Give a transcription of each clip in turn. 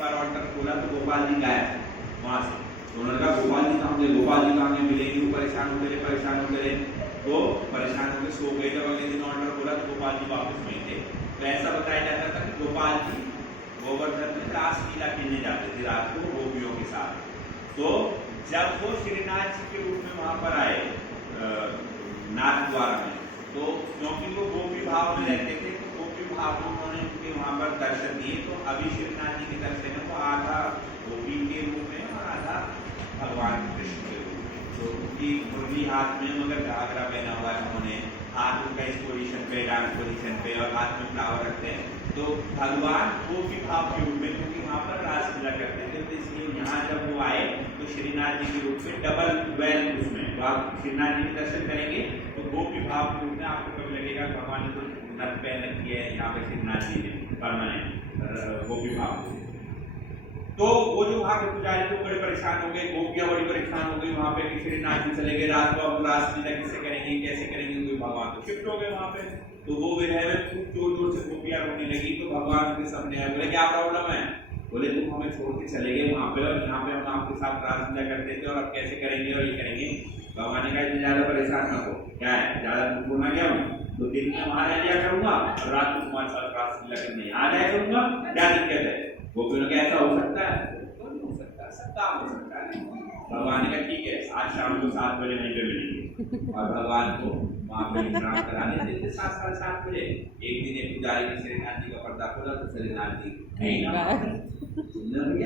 बार alter खोला तो गोपाल जी गायब वहां से। तो उन्होंने कहा गोपाल जी कहाँ गए, गोपाल जी कहाँ गए, मिलेंगे। वो परेशान होते रहे तो परेशान होकर सो गए। जब अगले दिन ऑल्टर खोला तो गोपाल जी वापस वहीं थे। तो ऐसा बताया जाता था कि गोपाल जी गोवर्धन में रासलीला खेलने जाते थे रात को गोपियों के साथ। तो जब वो श्रीनाथ जी के रूप में वहां पर आए नाथ द्वारा में, तो क्योंकि वो गोपी भाव में रहते थे तो गोपी भाव में उन्होंने उनके वहां पर दर्शन दिए। तो अभी श्रीनाथ जी के दर्शन है वो आधा गोपी के रूप में और आधा भगवान कृष्ण के रूप में। तो उनकी मुरली हाथ में मगर घाघरा पहना हुआ है उन्होंने, हाथ उनका इस पोजीशन पे डांस पोजीशन पे और हाथ में फ्लावर रखते हैं। तो भगवान गोपी भाव के रूप में, क्योंकि वहां पर रासलीला करते थे, तो इसलिए यहाँ जब वो आए तो श्रीनाथ जी के रूप में डबल वेल उसमें तो आप श्रीनाथ जी के दर्शन करेंगे तो गोपी भाव के रूप में आपको कभी लगेगा भगवान ने तो नथ पहन रखी है यहाँ पे श्रीनाथ जी ने परमानेंट गोपी भाव। तो वो जो वहां के पुजारी लोग बड़े परेशान हो गए, गोपियां बड़ी परेशान हो गई वहां पे कि श्रीनाथ जी चले गए, रात को अब रासलीला कैसे करेंगे कैसे करेंगे, कोई भगवान तो शिफ्ट हो गए वहां पे। तो वो विरह में खूब जोर जोर से गोपियां रोने लगी। तो भगवान के सामने आए, बोले क्या प्रॉब्लम है, बोले तुम हमें छोड़ के चले गए वहां पे और यहाँ पे हम आपके साथ रासलीला करते थे और अब कैसे करेंगे और ये करेंगे। भगवान ने कहा इतनी ज्यादा परेशान ना हो, क्या है ज्यादा तुम बोलना क्या हूँ, तो दिन में वहां रह लिया करूंगा और रात को तुम्हारे साथ रासलीला करने आ जाया करूंगा, क्या दिक्कत है। वो बोले ऐसा हो सकता है, तो नहीं हो सकता, सब काम हो सकता है। भगवान ने कहा ठीक है आज शाम को 7 बजे वहीं पे मिलेंगे और भगवान को वहां पे विश्राम कराने देते 7 साढ़े 7 बजे। एक दिन एक पुजारी ने श्रीनाथ जी का पर्दा खोला तो श्रीनाथ जी भैया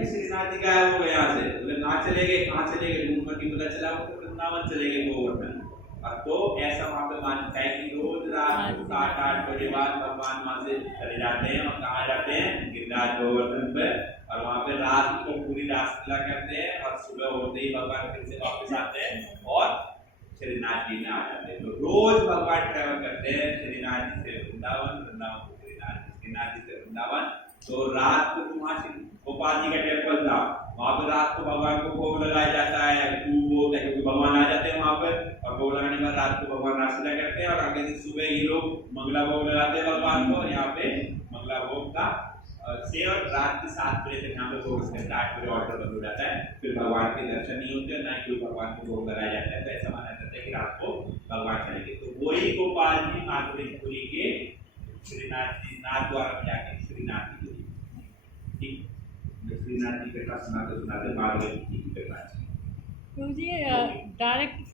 श्रीनाथ जी गायब हो गए यहाँ से। बोले कहाँ चले गए, कहाँ चले गए, ढूंढ की पता चला वो वृंदावन चले गए गोवर्धन। तो ऐसा वहां पे मान्यता है कि रोज रात 7-8 बजे बाद भगवान वहां से चले जाते हैं और कहाँ जाते हैं गिरिराज गोवर्धन पे, और वहां पे रात को पूरी रासलीला करते हैं और सुबह होते ही भगवान फिर से वापस आते हैं और श्रीनाथ जी में आ जाते हैं। तो रोज भगवान ट्रेवल करते हैं श्रीनाथ जी से वृंदावन, वृंदावन से श्रीनाथ जी, श्रीनाथ जी से वृंदावन। तो रात को वहां गोपाल जी का टेम्पल था, वहां पे रात को भगवान को भोग लगाया जाता है, क्योंकि भगवान आ जाते हैं वहां पर और भोग लगाने के बाद रात को भगवान रासलीला करते हैं और अगले दिन सुबह ये लोग मंगला भोग लगाते हैं भगवान को। और यहाँ पे मंगला भोग का से और रात के 7 बजे तक यहाँ पे भोग करते हैं, 8 बजे ऑर्डर बंद हो जाता है, फिर भगवान के दर्शन नहीं होते, ना ही भगवान को भोग लगाया जाता है। तो ऐसा माना जाता है कि रात को भगवान चलेंगे। तो वही गोपाल जी माधुरी के श्रीनाथ जी नाथ द्वारा जाके श्रीनाथ जी ठीक श्रीनाथ जी के साथ सुनाते सुनाते माधुरी जी की कथा। मुझे डायरेक्ट